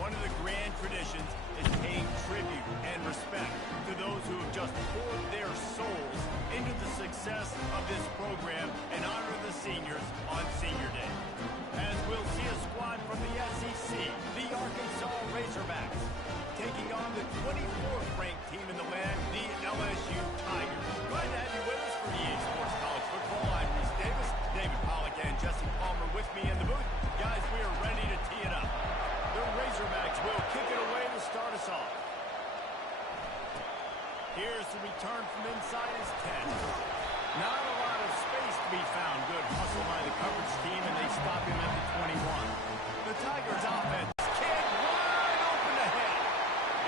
one of the grand traditions is paying tribute and respect to those who have just poured their souls into the success of this program and honor the seniors on Senior Day. As we'll see a squad from the SEC, the Arkansas Razorbacks, taking on the 24th ranked team in the land, the LSU Tigers. Glad to have you with us for EA Sports College Football. I'm Reese Davis, David Pollack, and Jesse Palmer with me in the booth. Guys, we are ready to tee it up. The Razorbacks will kick it away to start us off. Here's the return from inside his 10. Not a lot of space to be found. Good hustle by the coverage team, and they stop him at the 21. The Tigers offense kick wide open ahead.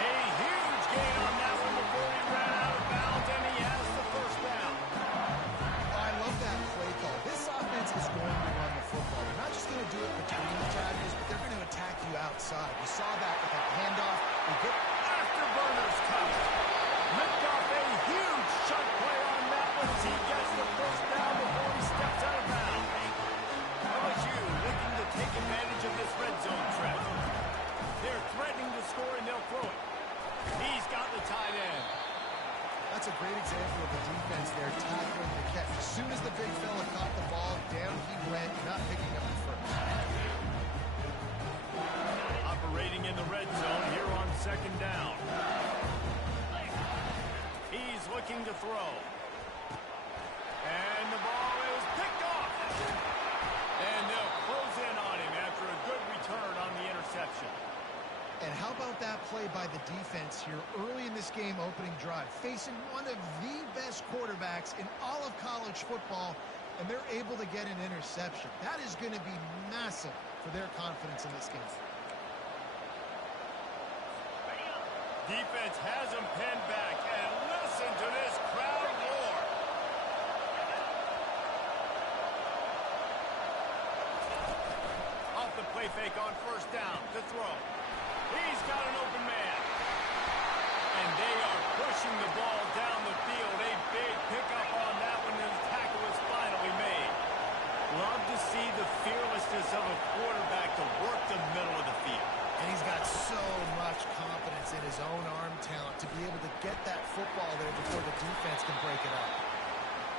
A huge gain on that one before he ran out of bounds, and he has the first down. I love that play call. This offense is going to run the football. They're not just going to do it between the tackles, but they're going to attack you outside. You saw that with that handoff. They get afterburners coming. Ripped off a huge shot play on that one as he gets the first down before he steps out of bounds. LSU looking to take advantage of this red zone trap. They're threatening to score and they'll throw it. He's got the tight end. That's a great example of the defense there tackling the catch. As soon as the big fella caught the ball, down he went, not picking up the first. Operating in the red zone here on second down. He's looking to throw. And the ball is picked off. And they'll close in on him after a good return on the interception. And how about that play by the defense here early in this game opening drive, facing one of the best quarterbacks in all of college football, and they're able to get an interception. That is going to be massive for their confidence in this game. Defense has him pinned back, and listen to this crowd roar. Off the play fake on first down to throw. He's got an open man. And they are pushing the ball down the field. A big pickup on that one, and the tackle is finally made. Love to see the fearlessness of a quarterback to work the middle of the field. And he's got so much confidence in his own arm talent to be able to get that football there before the defense can break it up.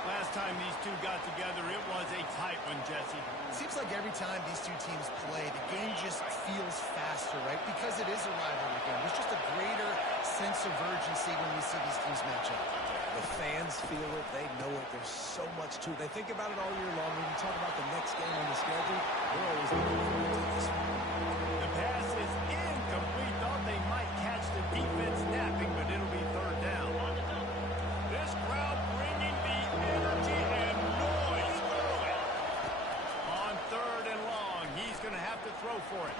Last time these two got together, it was a tight one, Jesse. Seems like every time these two teams play, the game just feels faster, right? Because it is a rivalry game. There's just a greater sense of urgency when we see these teams match up. The fans feel it. They know it. There's so much to it. They think about it all year long. When you talk about the next game on the schedule, they're always looking forward to this one. The pass is incomplete. Thought they might catch the defense napping, but it'll be third down. This crowd bringing the energy and noise early. On third and long, he's going to have to throw for it.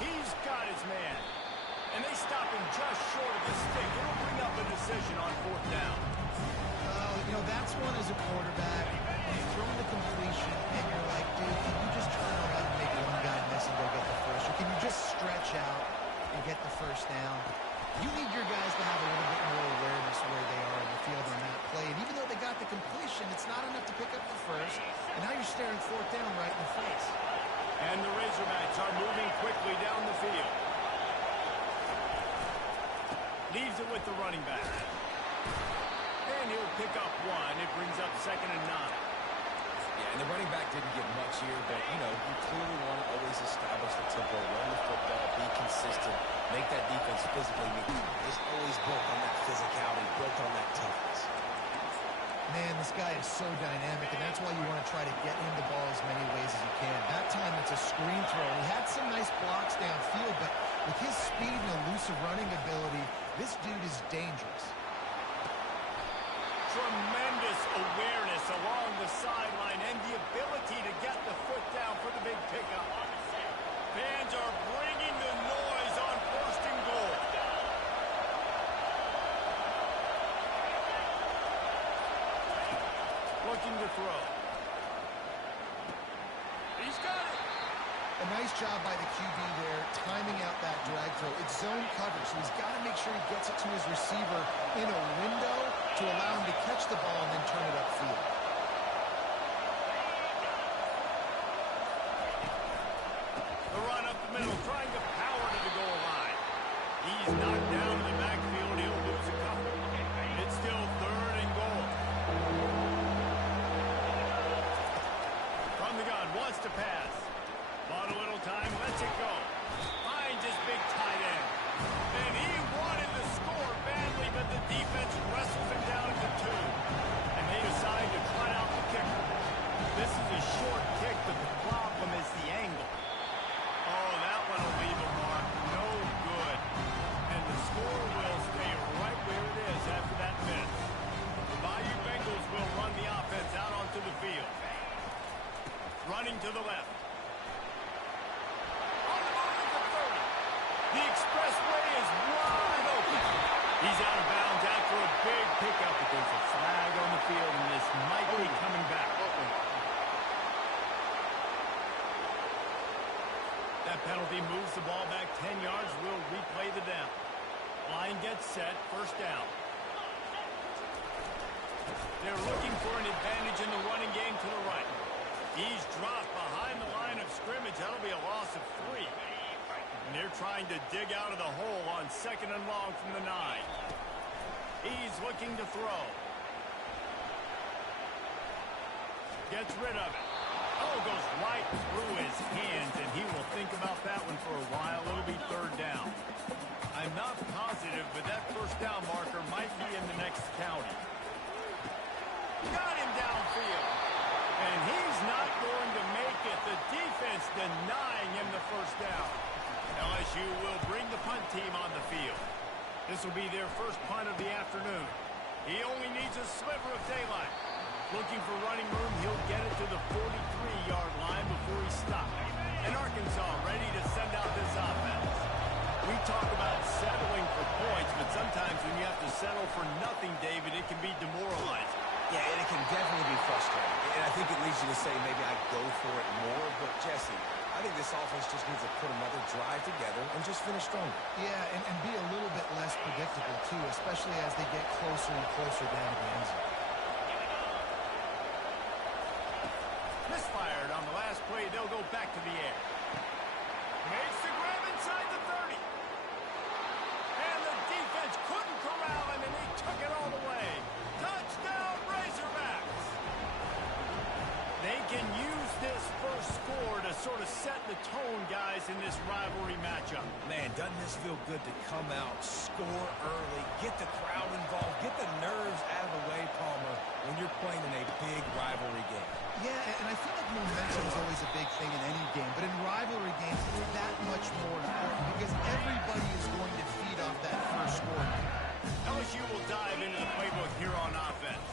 He's got his man. And they stop him just short of the stick. It'll bring up a decision on fourth down. You know, that's one as a quarterback. You throw in the completion, and you're like, dude, can you just turn around and make one guy miss and go get the first? Or can you just stretch out and get the first down? You need your guys to have a little bit more awareness where they are in the field on that play. And even though they got the completion, it's not enough to pick up the first. And now you're staring fourth down right in the face. And the Razorbacks are moving quickly down the field. Leaves it with the running back. And he'll pick up one. It brings up 2nd and 9. Yeah, and the running back didn't get much here, but, you know, you clearly want to always establish the tempo, run the football, be consistent, make that defense physically meet. It's always built on that physicality, built on that toughness. Man, this guy is so dynamic, and that's why you want to try to get him the ball as many ways as you can. That time, it's a screen throw. He had some nice blocks downfield, but with his speed and elusive running ability, this dude is dangerous. Tremendous awareness along the sideline and the ability to get the foot down for the big pickup. Fans are bringing the noise on first and goal. Looking to throw. He's got it. A nice job by the QB there, timing out that drag throw. It's zone coverage, so he's got to make sure he gets it to his receiver in a window to allow him to catch the ball and then turn it upfield. The run up the middle, trying to power to the goal The expressway is wide open. He's out of bounds after a big pickup, but there's a flag on the field, and this might be coming back. That penalty moves the ball back 10 yards. We'll replay the down. Line gets set, first down. They're looking for an advantage in the running game to the right. He's dropped behind the line of scrimmage. That'll be a loss of 3. And they're trying to dig out of the hole on 2nd and long from the 9. He's looking to throw. Gets rid of it. Oh, goes right through his hands, and he will think about that one for a while. It'll be 3rd down. I'm not positive, but that first down marker might be in the next county. Got him downfield. And he's not going to make it. The defense denying him the first down. LSU will bring the punt team on the field. This will be their first punt of the afternoon. He only needs a sliver of daylight. Looking for running room, he'll get it to the 43-yard line before he stops. And Arkansas ready to send out this offense. We talk about settling for points, but sometimes when you have to settle for nothing, David, it can be demoralizing. Yeah, and it can definitely be frustrating. And I think it leads you to say maybe I'd go for it more. But, Jesse, I think this offense just needs to put another drive together and just finish stronger. Yeah, and be a little bit less predictable, too, especially as they get closer and closer down to the end zone. Misfired on the last play. They'll go back to the air. Makes the grab inside the 30. And the defense couldn't corral him, and he took it all the way. Touchdown, Razorbacks! They can use this first score to sort of set the tone, guys, in this rivalry matchup. Man, doesn't this feel good to come out, score early, get the crowd involved, get the nerves out of the way, Palmer, when you're playing in a big rivalry game. Yeah, and I feel like momentum is always a big thing in any game, but in rivalry games, it's that much more important because everybody is going to feed off that first score. LSU will dive into the playbook here on offense.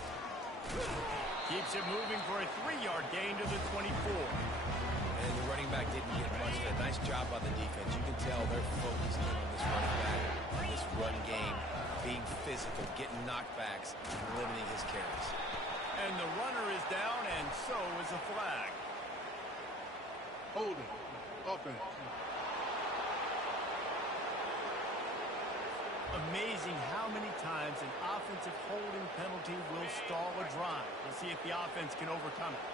Keeps it moving for a 3-yard gain to the 24. And the running back didn't get much of it. Nice job by the defense. You can tell they're focused in on this running back, this run game, being physical, getting knockbacks, and limiting his carries. And the runner is down, and so is a flag. Holding. Offense. Amazing how many times an offensive holding penalty will stall a drive. We'll see if the offense can overcome it.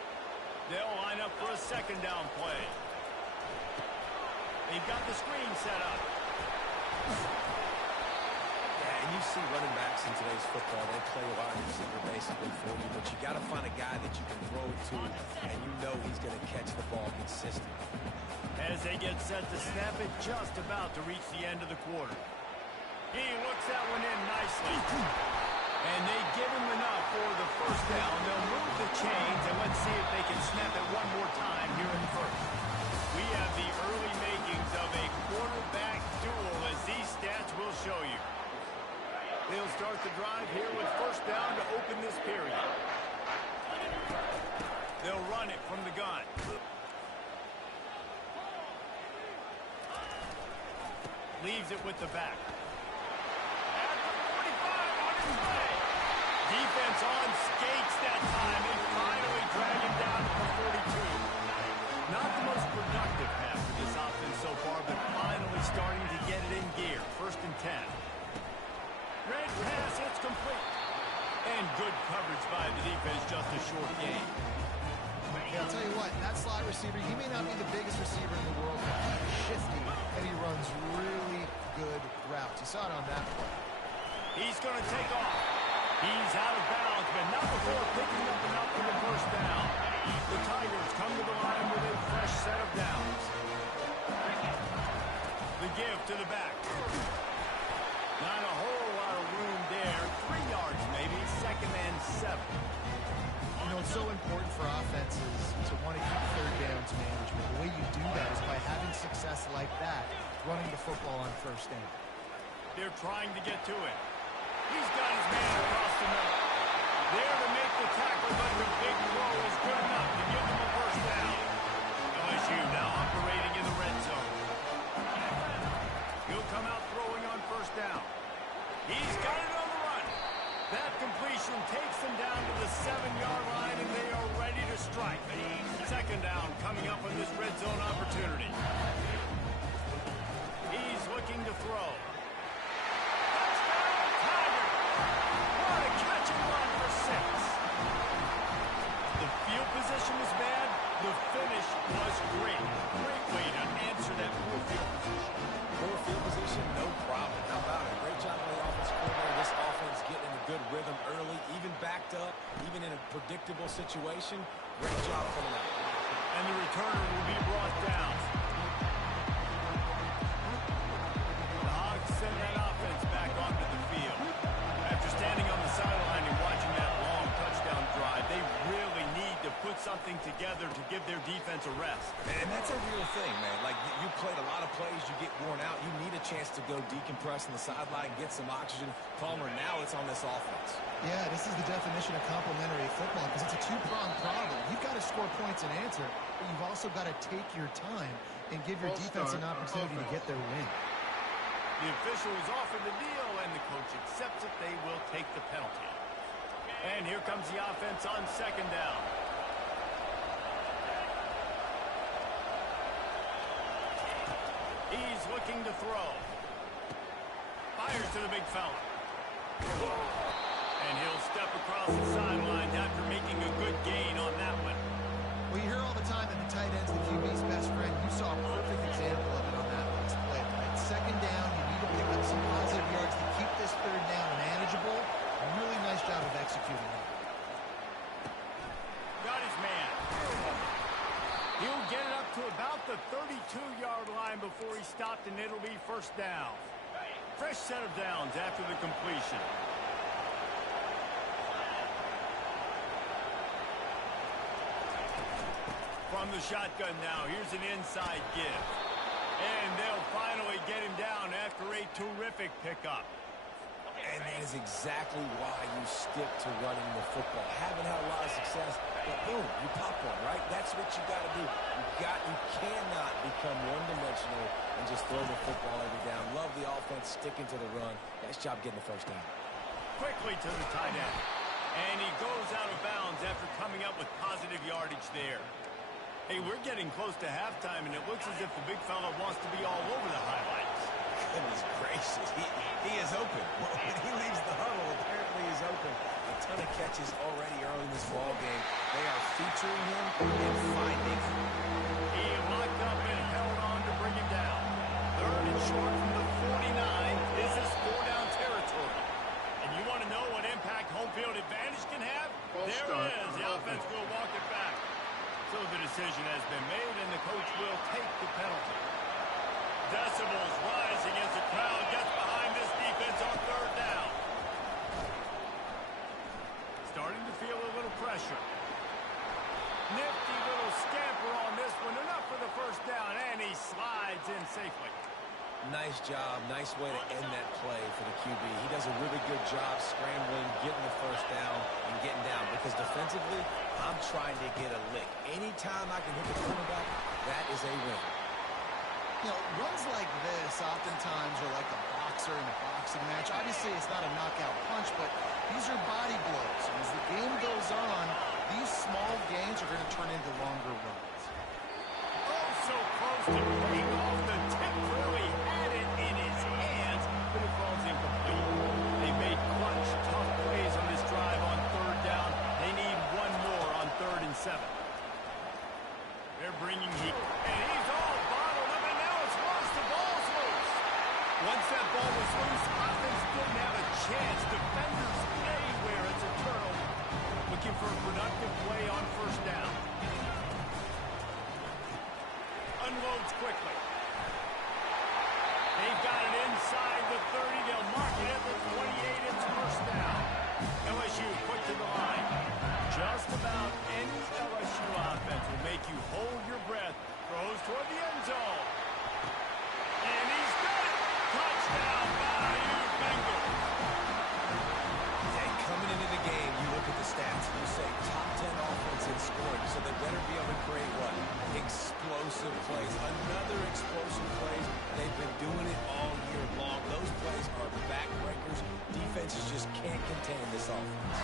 They'll line up for a 2nd down play. They've got the screen set up. Yeah, and you see running backs in today's football, they play a wide receiver basically for you, but you got to find a guy that you can throw it to, and you know he's going to catch the ball consistently. As they get set to snap it, just about to reach the end of the quarter. He looks that one in nicely. And they give him enough for the first down. They'll move the chains, and let's see if they can snap it one more time here in the first. We have the early makings of a quarterback duel, as these stats will show you. They'll start the drive here with first down to open this period. They'll run it from the gun. Leaves it with the back. Defense on skates that time. They finally drag him down to the 42. Not the most productive half for this offense so far, but finally starting to get it in gear. 1st and 10. Great pass, it's complete. And good coverage by the defense, just a short game. Yeah, I'll tell you what, that slot receiver, he may not be the biggest receiver in the world, but he's shifty, and he runs really good routes. You saw it on that play. He's going to take off. He's out of bounds, but not before picking up enough for the first down. The Tigers come to the line with a fresh set of downs. The give to the back. Not a whole lot of room there. 3 yards maybe, 2nd and 7. You know, it's so important for offenses to want to keep 3rd downs management. The way you do that is by having success like that, running the football on 1st down. They're trying to get to it. He's got his man across the middle. There to make the tackle, but the big throw is good enough to give them a first down. LSU now operating in the red zone. He'll situation. Great job coming out. And the returner will be brought down. The Hogs send that offense back onto the field. After standing on the sideline and watching that long touchdown drive, they really need to put something together to give their defense a rest. And that's a real thing, man. Like, you played a lot of plays, you get worn out. You need a chance to go decompress on the sideline, get some oxygen. Palmer, now it's on this offense. Yeah, this is the definition of complementary football because it's a two-pronged problem. You've got to score points and answer, but you've also got to take your time and give your defense an opportunity to get their win. The official is offered the deal, and the coach accepts it. They will take the penalty. And here comes the offense on second down. He's looking to throw. Fires to the big fella. And he'll step across the sidelines after making a good gain on that one. Well, you hear all the time that the tight end's the QB's best friend. You saw a perfect example of it on that last play. At second down, you need to pick up some positive yards to keep this third down manageable. A really nice job of executing that. Got his man. He'll get it up to about the 32-yard line before he stopped, and it'll be first down. Fresh set of downs after the completion. From the shotgun now, here's an inside give. And they'll finally get him down after a terrific pickup. And that is exactly why you stick to running the football. Haven't had a lot of success, but boom, you pop one, right? That's what you got to do. You cannot become one-dimensional and just throw the football every down. Love the offense sticking to the run. Nice job getting the first down. Quickly to the tight end. And he goes out of bounds after coming up with positive yardage there. Hey, we're getting close to halftime, and it looks as if the big fella wants to be all over the highlights. Goodness gracious. He is open. When he leaves the huddle, apparently he's open. A ton of catches already early in this ball game. They are featuring him and finding him. He locked up and held on to bring him down. Third and short from the 49. This is four-down territory. And you want to know what impact home field advantage can have? There it is. The offense will walk it back. So the decision has been made, and the coach will take the penalty. Decibels rising as the crowd gets behind this defense on third down. Starting to feel a little pressure. Nifty little scamper on this one. Enough for the first down, and he slides in safely. Nice job. Nice way to end that play for the QB. He does a really good job scrambling, getting the first down, and getting down. Because defensively, I'm trying to get a lick. Anytime I can hit the quarterback, that is a win. You know, runs like this oftentimes are like a boxer in a boxing match. Obviously, it's not a knockout punch, but these are body blows. And as the game goes on, these small gains are going to turn into longer runs. Oh, so close to breaking off the tip. Really had it in his hands, but it falls incomplete. They made clutch, tough plays on this drive on third down. They need one more on 3rd and 7. They're bringing heat. And he's all bottled up, and now it's lost. The ball's loose. Once that ball was loose, offense didn't have a chance. Defenders anywhere. It's a turnover. Looking for a productive play on first down. Unloads quickly. They've got it inside the 30. They'll mark it at the 28. It's first down. LSU quick to the line. Just about any LSU offense will make you hold your breath. Throws toward the end zone. And he's got it. Touchdown, Bayou Bengals. And coming into the game, you look at the stats. You say top 10 offense in scoring, so they better be able to create what? Explosive plays. Another explosive plays. They've been doing it all year long. Those plays are backbreakers. Defenses just can't contain this offense.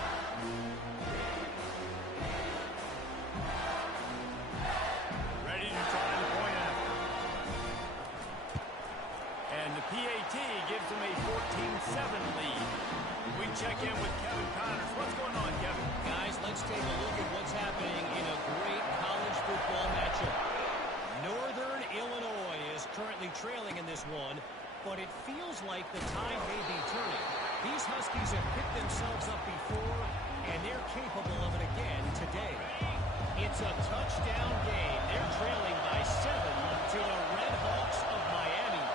Ready to try the point after. And the PAT gives them a 14-7 lead. We check in with Kevin Connors. What's going on, Kevin? Guys, let's take a look at what's happening in a great college football matchup. Northern Illinois is currently trailing in this one, but it feels like the tide may be turning. These Huskies have picked themselves up before, and they're capable of it again today. It's a touchdown game. They're trailing by 7 to the Red Hawks of Miami.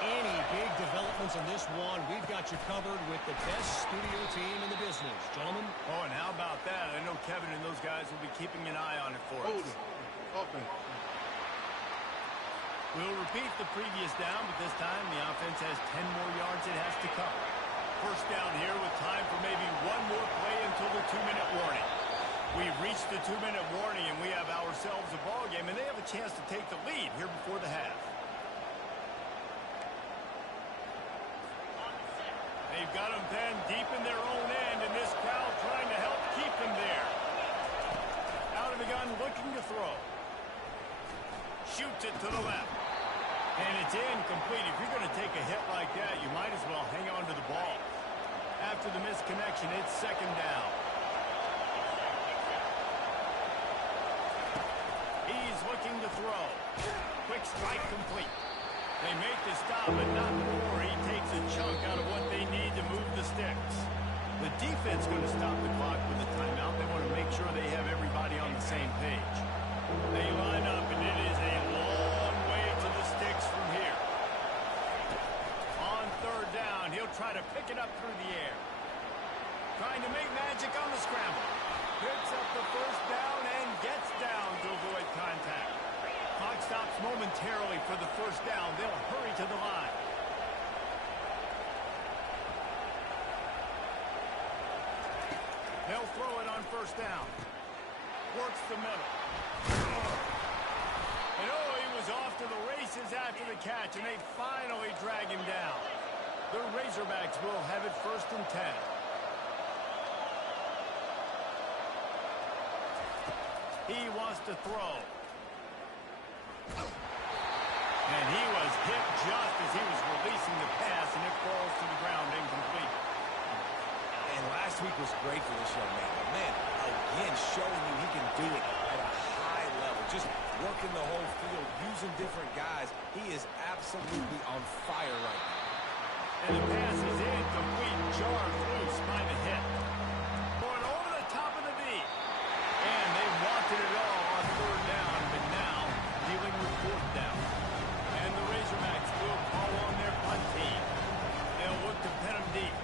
Any big developments in this one, we've got you covered with the best studio team in the business. Gentlemen? Oh, and how about that? I know Kevin and those guys will be keeping an eye on it for us. Open. We'll repeat the previous down, but this time the offense has 10 more yards it has to cover. First down here with time for maybe one more play until the 2-minute warning. We've reached the 2-minute warning, and we have ourselves a ball game, and they have a chance to take the lead here before the half. They've got them penned deep in their own end, and this crowd trying to help keep them there. Out of the gun, looking to throw. Shoots it to the left. And it's incomplete. If you're going to take a hit like that, you might as well hang on to the ball. After the misconnection, it's second down. He's looking to throw. Quick strike complete. They make the stop, but not before he takes a chunk out of what they need to move the sticks. The defense going to stop the clock with a timeout. They want to make sure they have everybody on the same page. They line up, and it is a long way to the sticks from here. On third down, he'll try to pick it up through the air. Trying to make magic on the scramble. Picks up the first down and gets down to avoid contact. Clock stops momentarily for the first down. They'll hurry to the line. They'll throw it on first down. Works the middle. And oh, he was off to the races after the catch, and they finally drag him down. The Razorbacks will have it first and 10. He wants to throw. And he was hit just as he was releasing the pass, and it falls to the ground incomplete. And last week was great for this young man. But man, again, showing you he can do it at a high level. Just working the whole field, using different guys. He is absolutely on fire right now. And the pass is incomplete, jarred loose by the hit. Going over the top of the knee. And they wanted it all on third down, but now dealing with fourth down. And the Razorbacks will call on their punt team. They'll look to pin them deep.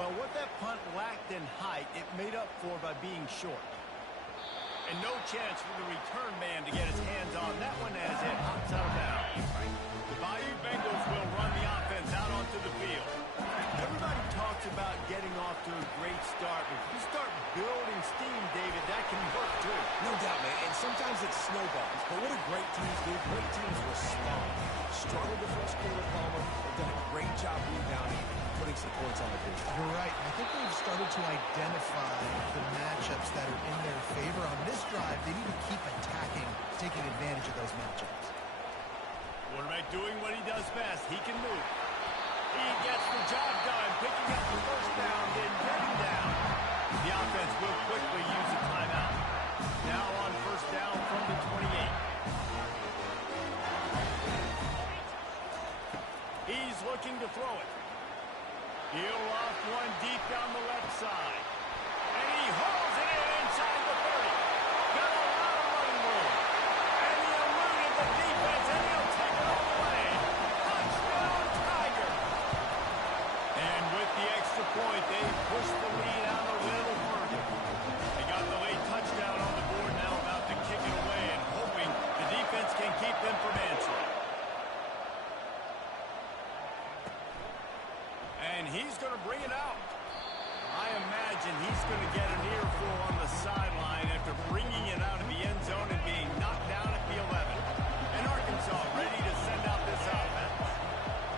Well, what that punt lacked in height, it made up for by being short. And no chance for the return man to get his hands on that one as it hops out of bounds. The Bayou Bengals will run the offense out onto the field. Everybody talks about getting off to a great start, but if you start building steam, David, that can work too. No doubt, man. And sometimes it snowballs. But what do great teams do? Great teams respond. Struggled the first quarter, Palmer. They've done a great job rebounding, putting some points on the board. You're right. I think they've started to identify the matchups that are in their favor. On this drive, they need to keep attacking, taking advantage of those matchups. Quarterback doing what he does best. He can move. He gets the job done, picking up the first down, then getting down. The offense will quickly use a timeout. Now on first down from the 28. He's looking to throw it. He'll loft one deep down the left side. And he hauls it in inside the 30. Got a lot of running room. And he eluded the defense, and he'll take it all the way. Touchdown, Tiger. And with the extra point, they push the lead out a little further. They got the late touchdown on the board, now about to kick it away and hoping the defense can keep them from answering. And he's going to bring it out. I imagine he's going to get an earful on the sideline after bringing it out of the end zone and being knocked down at the 11. And Arkansas ready to send out this offense.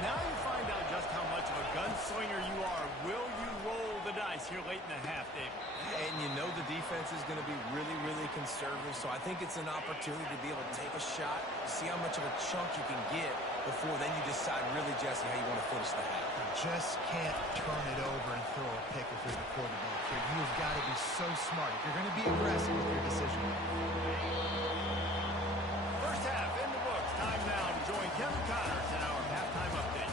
Now you find out just how much of a gunslinger you are. Will you roll the dice here late in the half, David? And you know the defense is going to be really, really conservative, so I think it's an opportunity to be able to take a shot, see how much of a chunk you can get before then you decide really, Jesse, how you want to finish the half. You just can't turn it over and throw a pick if you're the quarterback here. You've got to be so smart. If you're going to be aggressive with your decision. First half in the books. Time now to join Kevin Connors in our halftime update.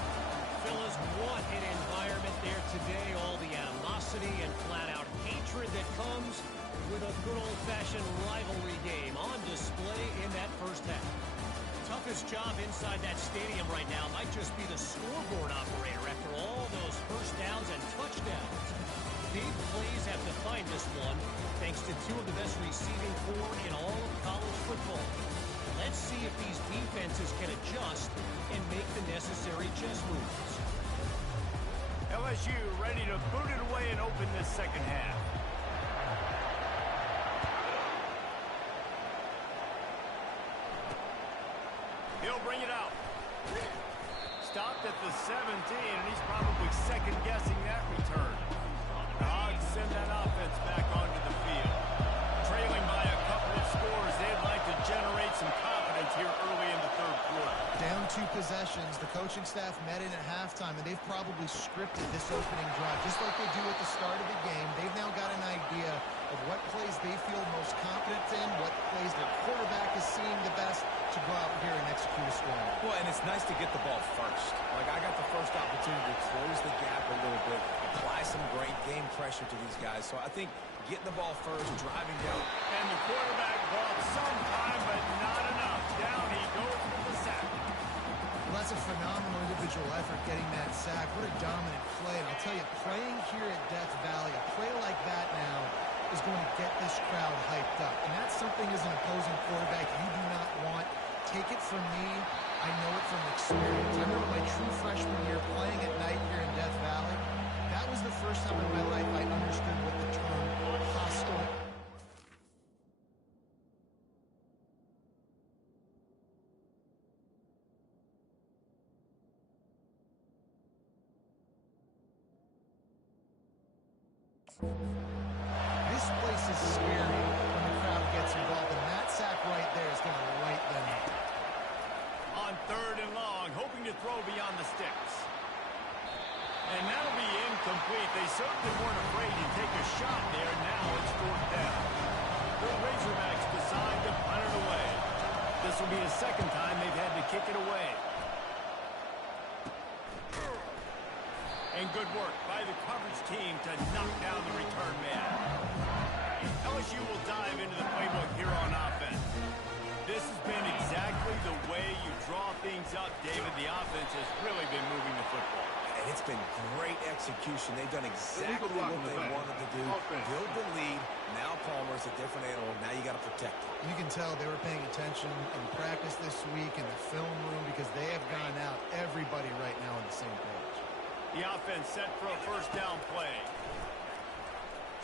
Fellas, what an environment there today. All the animosity and flat-out hatred toughest job inside that stadium right now might just be the scoreboard operator after all those first downs and touchdowns. Big plays have defined this one, thanks to two of the best receiving corps in all of college football. Let's see if these defenses can adjust and make the necessary chess moves. LSU ready to boot it away and open this second half. He'll bring it out. Stopped at the 17, and he's probably second-guessing that return. The Hogs send that offense back onto the field. Trailing by a couple of scores, they'd like to generate some confidence here early in the third quarter. Down 2 possessions. The coaching staff met in at halftime, and they've probably scripted this opening drive. Just like they do at the start of the game, they've now got an idea of what plays they feel most confident in, what plays their quarterback is seeing the best to go out here and execute a scoring. Well, and it's nice to get the ball first. Like, I got the first opportunity to close the gap a little bit, apply some great game pressure to these guys. So I think getting the ball first, driving down. And the quarterback brought some time, but not enough. Down he goes with the sack. Well, that's a phenomenal individual effort getting that sack. What a dominant play. And I'll tell you, playing here at Death Valley, a play like that now is going to get this crowd hyped up. And that's something as an opposing quarterback you do not want. Take it from me. I know it from experience. I remember my true freshman year playing at night here in Death Valley. That was the first time in my life I understood what the term hostile. This place is scary when the crowd gets involved, and that sack right there is going to light them up. On third and long, hoping to throw beyond the sticks. And that'll be incomplete. They certainly weren't afraid to take a shot there. Now it's fourth down. The Razorbacks decide to punt it away. This will be the second time they've had to kick it away. And good work by the coverage team to knock down the return man. LSU will dive into the playbook here on offense. This has been exactly the way you draw things up, David. The offense has really been moving the football. And it's been great execution. They've done exactly what they wanted to do. Build the lead. Now Palmer's a different animal. Now you got to protect it. You can tell they were paying attention in practice this week in the film room because they have gone out, everybody right now on the same page. The offense set for a first down play.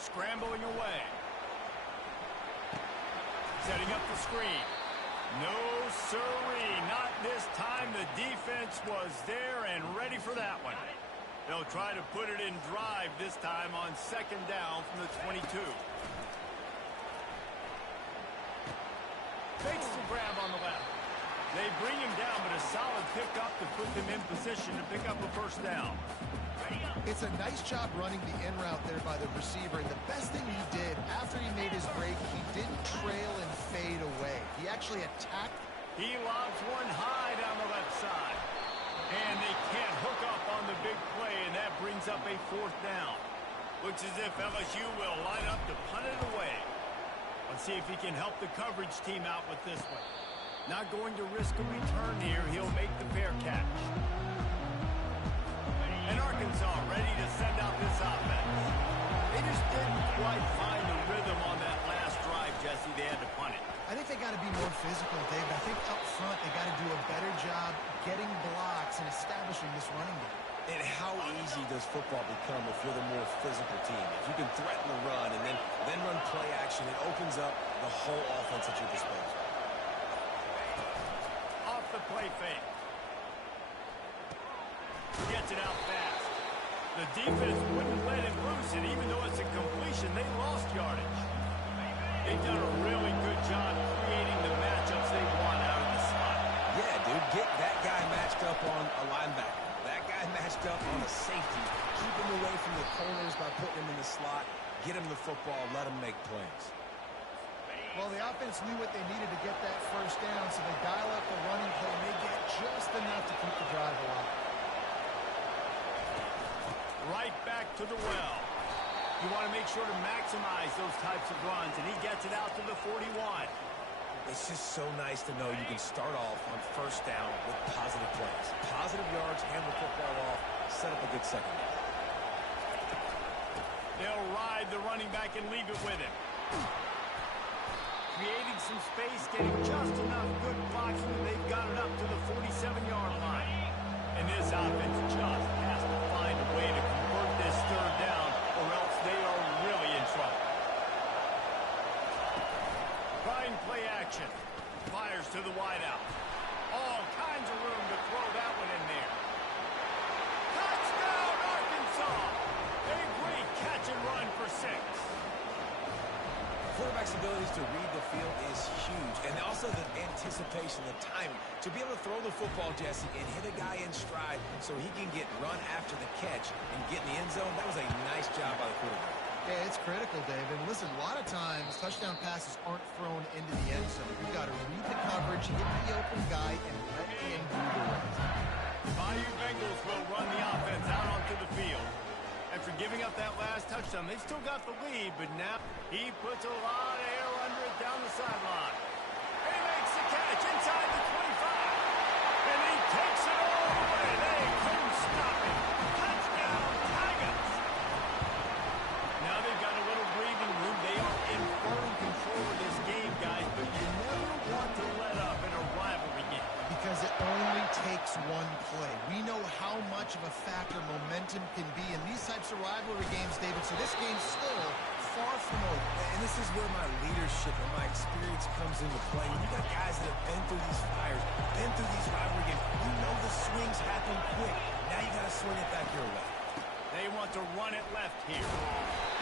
Scrambling away. Setting up the screen. No siree, not this time. The defense was there and ready for that one. They'll try to put it in drive this time on second down from the 22. Fakes the grab on the left. They bring him down, but a solid pickup to put them in position to pick up a first down. It's a nice job running the in route there by the receiver. And the best thing he did after he made his break, he didn't trail and fade away. He actually attacked. He lobs one high down the left side. And they can't hook up on the big play, and that brings up a fourth down. Looks as if LSU will line up to punt it away. Let's see if he can help the coverage team out with this one. Not going to risk a return here. He'll make the fair catch. And Arkansas ready to send out this offense. They just didn't quite find the rhythm on that last drive, Jesse. They had to punt it. I think they got to be more physical, Dave. I think up front they got to do a better job getting blocks and establishing this running game. And how easy does football become if you're the more physical team? If you can threaten the run and then run play action, it opens up the whole offense at your disposal. Off the play fake. Gets it out fast. The defense wouldn't let him loose, and even though it's a completion, they lost yardage. They've done a really good job creating the matchups they want out of the slot. Yeah, dude, get that guy matched up on a linebacker. That guy matched up on a safety. Keep him away from the corners by putting him in the slot. Get him the football. Let him make plays. Well, the offense knew what they needed to get that first down, so they dial up the running play, and they get just enough to keep the drive alive. Right back to the well. You want to make sure to maximize those types of runs, and he gets it out to the 41. It's just so nice to know you can start off on first down with positive plays. Positive yards, hand the football off, set up a good second half. They'll ride the running back and leave it with him. Creating some space, getting just enough good blocking, and they've got it up to the 47-yard line. And this offense just has to find a way to convert this third down, or else they are really in trouble. Trying play action. Fires to the wideout. All kinds of room to throw that one in there. Touchdown, Arkansas! A great catch and run for 6. Quarterback's abilities to read the field is huge, and also the anticipation, the timing. To be able to throw the football, Jesse, and hit a guy in stride so he can get run after the catch and get in the end zone, that was a nice job by the quarterback. Yeah, it's critical, David. Listen, a lot of times touchdown passes aren't thrown into the end zone. You've got to read the coverage, hit the open guy, and let him do the rest. Bayou Bengals will run the offense out onto the field. After giving up that last touchdown, they've still got the lead, but now he puts a lot of air under it down the sideline. He makes the catch inside the 25, and he takes it all the way. They couldn't stop him. Touchdown, Tigers! Now they've got a little breathing room. They are in firm control of this game, guys, but you never want to let up in a rivalry game. Because it only takes one play. We know how much of a factor momentum can be in these types of rivalry games, David, so this game's still far from over. And this is where my leadership and my experience comes into play. When you got guys that have been through these fires, been through these rivalry games, you know the swings happen quick. Now you got to swing it back your way. They want to run it left here.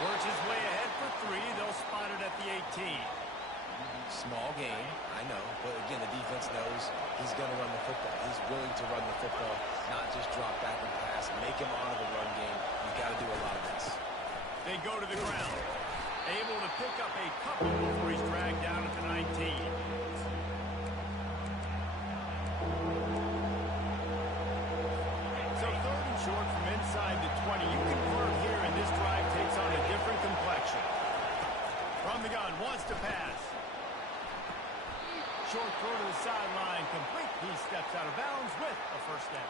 Works his way ahead for 3. They'll spot it at the 18. Small game, I know, but again, the defense knows he's going to run the football. He's willing to run the football, not just drop back and pass, make him honor the run game. You've got to do a lot of this. They go to the ground. Able to pick up a couple before he's dragged down at the 19. So 3rd and short from inside the 20. You convert here, and this drive takes on a different complexion. From the gun, wants to pass. Short throw to the sideline, complete. He steps out of bounds with a first down.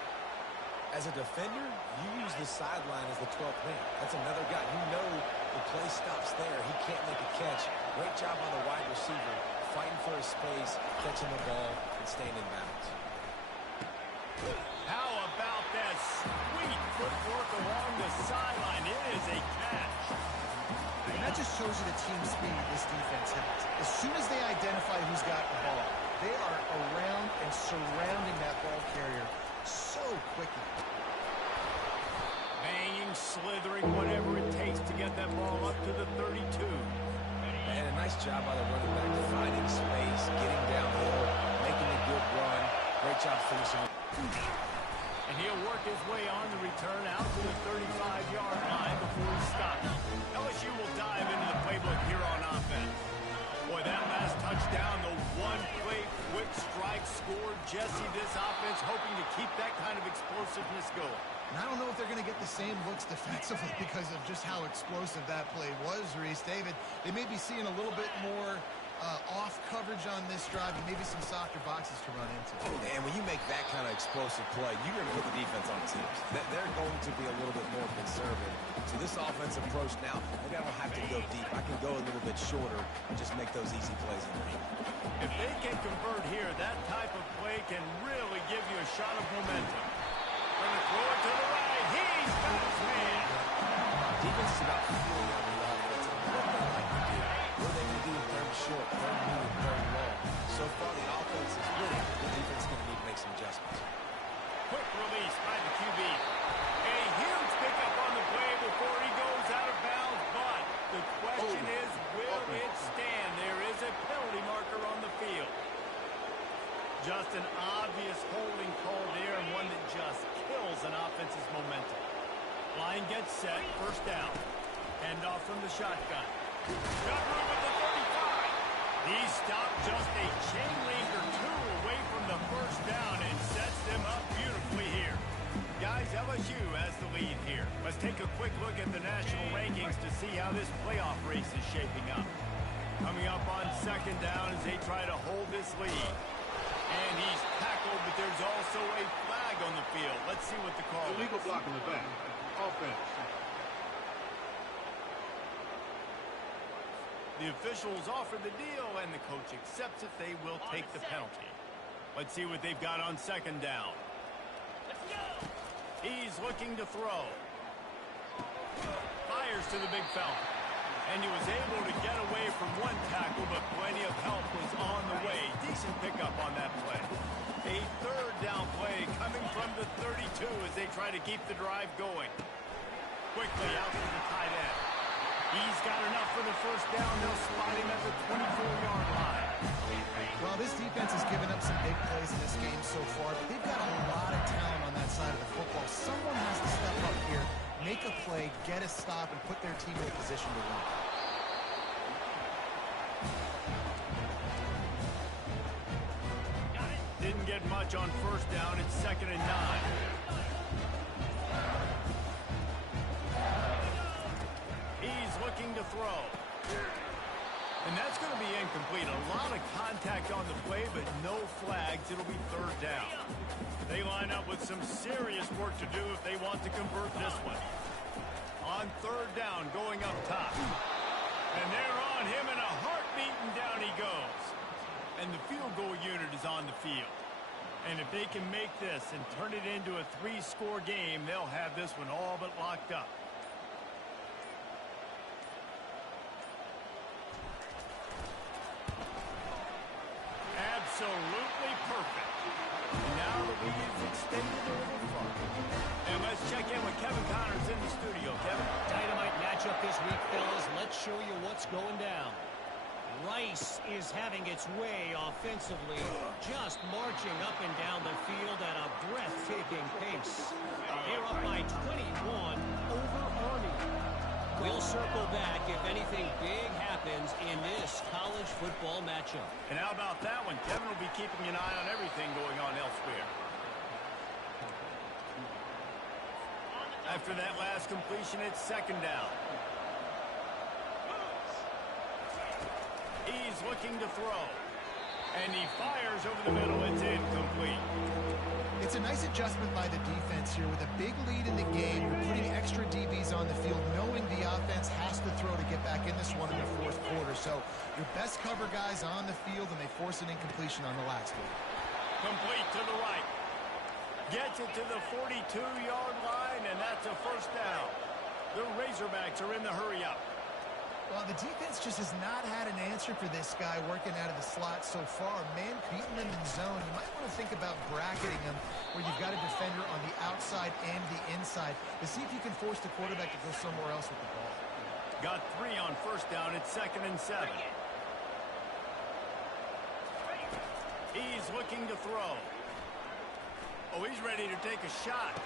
As a defender, you use the sideline as the 12th man. That's another guy. You know the play stops there. He can't make a catch. Great job on the wide receiver, fighting for his space, catching the ball, and staying in bounds. How about that sweet footwork along the sideline? It is a catch. And that just shows you the team speed this defense has. As soon as they identify who's got the ball, they are around and surrounding that ball carrier so quickly. Banging, slithering, whatever it takes to get that ball up to the 32. And a nice job by the running back, finding space, getting downhill, making a good run. Great job finishing. And he'll work his way on the return out to the 35-yard line before he stops. LSU will dive into the playbook here on offense. Boy, that last touchdown, the one-play quick strike scored. Jesse, this offense hoping to keep that kind of explosiveness going. And I don't know if they're going to get the same looks defensively because of just how explosive that play was, Reese. David, they may be seeing a little bit more off coverage on this drive and maybe some softer boxes to run into. And when you make that kind of explosive play, you're going to put the defense on its heels. They're going to be a little bit more conservative. So this offensive approach now, maybe I don't have to go deep. I can go a little bit shorter and just make those easy plays in there. If they can convert here, that type of play can really give you a shot of momentum. Going to throw it to the right. He's got his man. Defense is about feeling out the offense and what they like to do. What are they going to do with third short, third medium, third long? So far, the offense is winning. The defense is going to need to make some adjustments. Quick release by the QB. A huge pickup on the play before he goes out of bounds, but the question is, will it stand? There is a penalty marker on the field. Just an obvious holding call there, and one that just kills an offense's momentum. Line gets set, first down. Hand off from the shotgun. Got room at the 35. He stopped just a chain link or two away from the first down and sets them up beautifully here. Guys, LSU has the lead here. Let's take a quick look at the national rankings to see how this playoff race is shaping up. Coming up on second down as they try to hold this lead. And he's tackled, but there's also a flag on the field. Let's see what the call is. Illegal block in the back. Offense. The officials offer the deal, and the coach accepts it. They will take the penalty. Let's see what they've got on second down. He's looking to throw. Fires to the big fella. And he was able to get away from one tackle, but plenty of help was on the way. Decent pickup on that play. A third down play coming from the 32 as they try to keep the drive going. Quickly out to the tight end. He's got enough for the first down. They'll spot him at the 24-yard line. Well, this defense has given up some big plays in this game so far, but they've got a lot of talent on that side of the football. Someone has to step up here, make a play, get a stop, and put their team in a position to win. Didn't get much on first down. It's 2nd and 9. He's looking to throw. And that's going to be incomplete. A lot of contact on the play, but no flags. It'll be 3rd down. They line up with some serious work to do if they want to convert this one. On 3rd down, going up top. And they're on him in a heartbeat, and down he goes. And the field goal unit is on the field. And if they can make this and turn it into a 3-score game, they'll have this one all but locked up. Absolutely perfect. And now the lead is extended a little further. And let's check in with Kevin Connors in the studio. Kevin? Dynamite matchup this week, fellas. Let's show you what's going down. Rice is having its way offensively, just marching up and down the field at a breathtaking pace. They're up by 21 over Army. We'll circle back if anything big happens in this college football matchup. And how about that one? Kevin will be keeping an eye on everything going on elsewhere. After that last completion, it's 2nd down. He's looking to throw. And he fires over the middle. It's incomplete. It's a nice adjustment by the defense here. With a big lead in the game, you're putting extra DBs on the field, knowing the offense has to throw to get back in this one in the 4th quarter. So your best cover guys on the field, and they force an incompletion on the last one. Complete to the right. Gets it to the 42-yard line, and that's a 1st down. The Razorbacks are in the hurry-up. Well, the defense just has not had an answer for this guy working out of the slot so far. Man, beating them in zone. You might want to think about bracketing them where you've got a defender on the outside and the inside to see if you can force the quarterback to go somewhere else with the ball. Got 3 on 1st down. It's 2nd and 7. He's looking to throw. Oh, he's ready to take a shot.